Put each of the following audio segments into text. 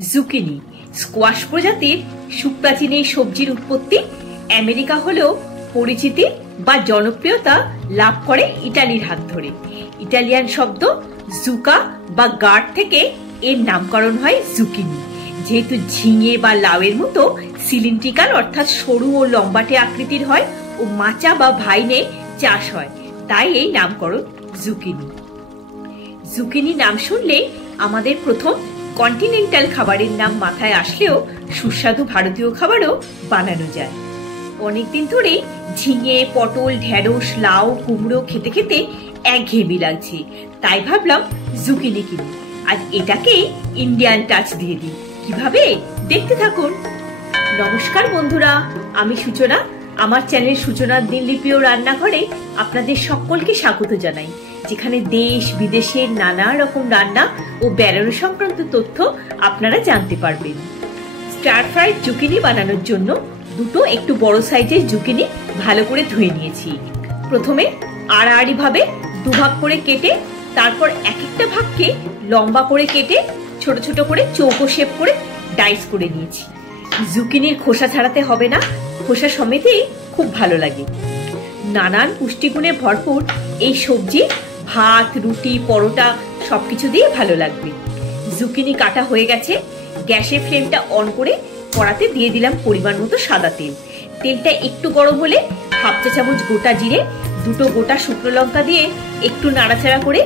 Zucchini squash প্রজাতির সুপ্রাচীন এই সবজির উৎপত্তি আমেরিকা হলেও পরিচিতি বা জনপ্রিয়তা লাভ করে ইটালির হাত ধরে। ইটালিয়ান শব্দ জুকা বা গার্ড থেকে এর নামকরণ হয় জুকিনি। যেহেতু ঝিঙে বা লাউয়ের মতো সিলিন্ড্রিক্যাল অর্থাৎ সরু ও লম্বাটে আকৃতির হয় ও মাচা বা ভাইনে চাষ হয়, তাই এই নামকরণ জুকিনি। জুকিনি নাম শুনলে আমাদের প্রথম কন্টিনেন্টাল খাবারের নাম মাথায় আসলেও সুস্বাদু ভারতীয় খাবারও বানানো যায়। অনেকদিন ধরেই ঝিঙে, পটল, ঢেঁড়স, লাউ, কুমড়ো খেতে খেতে একঘেয়েমি লাগছে, তাই ভাবলাম জুকিনি কিনি আর এটাকে ইন্ডিয়ান টাচ দিয়ে দিই। কিভাবে দেখতে থাকুন। নমস্কার বন্ধুরা, আমি সূচনা। আমার চ্যানেল সূচনার দিনলিপি ও রান্নাঘরে আপনাদের সকলকে স্বাগত জানাই, যেখানে দেশ বিদেশের নানা রকম রান্না ও বেড়ানো সংক্রান্ত তথ্য আপনারা জানতে পারবেন। স্টার ফ্রাইড জুকিনি বানানোর জন্য দুটো একটু বড় সাইজের জুকিনি ভালো করে ধুয়ে নিয়েছি। প্রথমে আড়াআড়ি ভাবে দুভাগ করে কেটে তারপর এক একটা ভাগকে লম্বা করে কেটে ছোট ছোট করে চৌকো শেপ করে ডাইস করে নিয়েছি। জুকিনির খোসা ছাড়াতে হবে না, খোসা সমেতই খুব ভালো লাগে। নানান পুষ্টিগুণে ভরপুর এই সবজি ভাত, রুটি, পরোটা সবকিছু দিয়ে ভালো লাগবে। জুকিনি কাটা হয়ে গেছে। গ্যাসের ফ্লেমটা অন করে কড়াতে দিয়ে দিলাম পরিমাণ মতো সাদা তেল। তেলটা একটু গরম হলে হাফ চা চামচ গোটা জিরে, দুটো গোটা শুকনো লঙ্কা দিয়ে একটু নাড়াচাড়া করে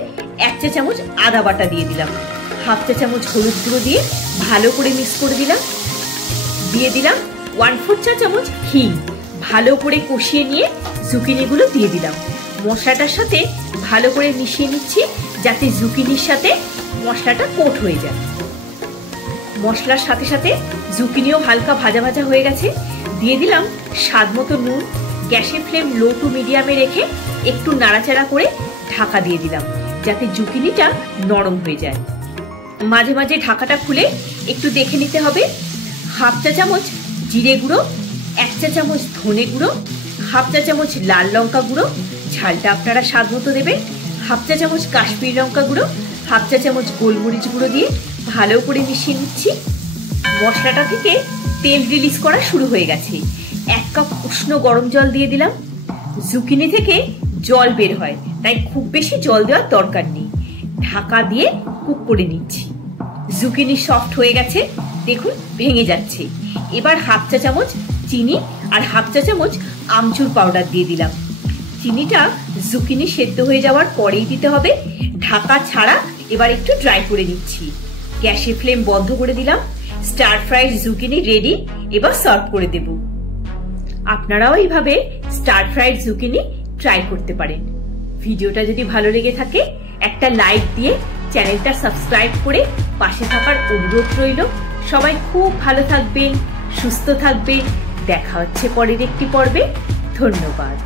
1 চা চামচ আদা বাটা দিয়ে দিলাম। হাফ চা চামচ হলুদ গুঁড়ো দিয়ে ভালো করে মিক্স করে দিলাম। দিয়ে দিলাম 1/4 চা চামচ হিং। ভালো করে কষিয়ে নিয়ে জুকিনিগুলো দিয়ে দিলাম। মশলাটার সাথে ভালো করে মিশিয়ে নিচ্ছি যাতে জুকিনির সাথে মশলাটা কোট হয়ে যায়। মশলার সাথে সাথে জুকিনিও হালকা ভাজা ভাজা হয়ে গেছে। দিয়ে দিলাম স্বাদ মতো নুন। গ্যাসের ফ্লেম লো টু মিডিয়ামে রেখে একটু নাড়াচাড়া করে ঢাকা দিয়ে দিলাম যাতে জুকিনিটা নরম হয়ে যায়। মাঝে মাঝে ঢাকাটা খুলে একটু দেখে নিতে হবে। হাফ চা চামচ জিরে গুঁড়ো, 1 চা চামচ ধনে গুঁড়ো, হাফ চা চামচ লাল লঙ্কা গুঁড়ো, ঝালটা আপনারা স্বাদ মতো দেবেন, হাফ চা চামচ কাশ্মীরি লঙ্কা গুঁড়ো, হাফ চা চামচ গোলমরিচ গুঁড়ো দিয়ে ভালো করে মিশিয়ে নিচ্ছি। মশলাটা থেকে তেল রিলিজ করা শুরু হয়ে গেছে। 1 কাপ উষ্ণ গরম জল দিয়ে দিলাম। জুকিনি থেকে জল বের হয়, তাই খুব বেশি জল দেওয়ার দরকার নেই। ঢাকা দিয়ে কুক করে নিচ্ছি। জুকিনি সফট হয়ে গেছে, দেখুন ভেঙে যাচ্ছে। এবার হাফ চা চামচ চিনি আর হাফ চা চামচ আমচুর পাউডার দিয়ে দিলাম। চিনিটা জুকিনি সেদ্ধ হয়ে যাওয়ার পরেই দিতে হবে। ঢাকা ছাড়া এবার একটু ড্রাই করে নিচ্ছি। গ্যাসের ফ্লেম বন্ধ করে দিলাম। Star fried zucchini ready. এবার সার্ভ করে দেব। আপনারাও এইভাবে স্টার ফ্রাইড জুকিনি ট্রাই করতে পারেন। ভিডিওটা যদি ভালো লেগে থাকে একটা লাইক দিয়ে চ্যানেলটা সাবস্ক্রাইব করে পাশে থাকার অনুরোধ রইল। সবাই খুব ভালো থাকবেন, সুস্থ থাকবেন। দেখা হচ্ছে পরের একটি পর্বে। ধন্যবাদ।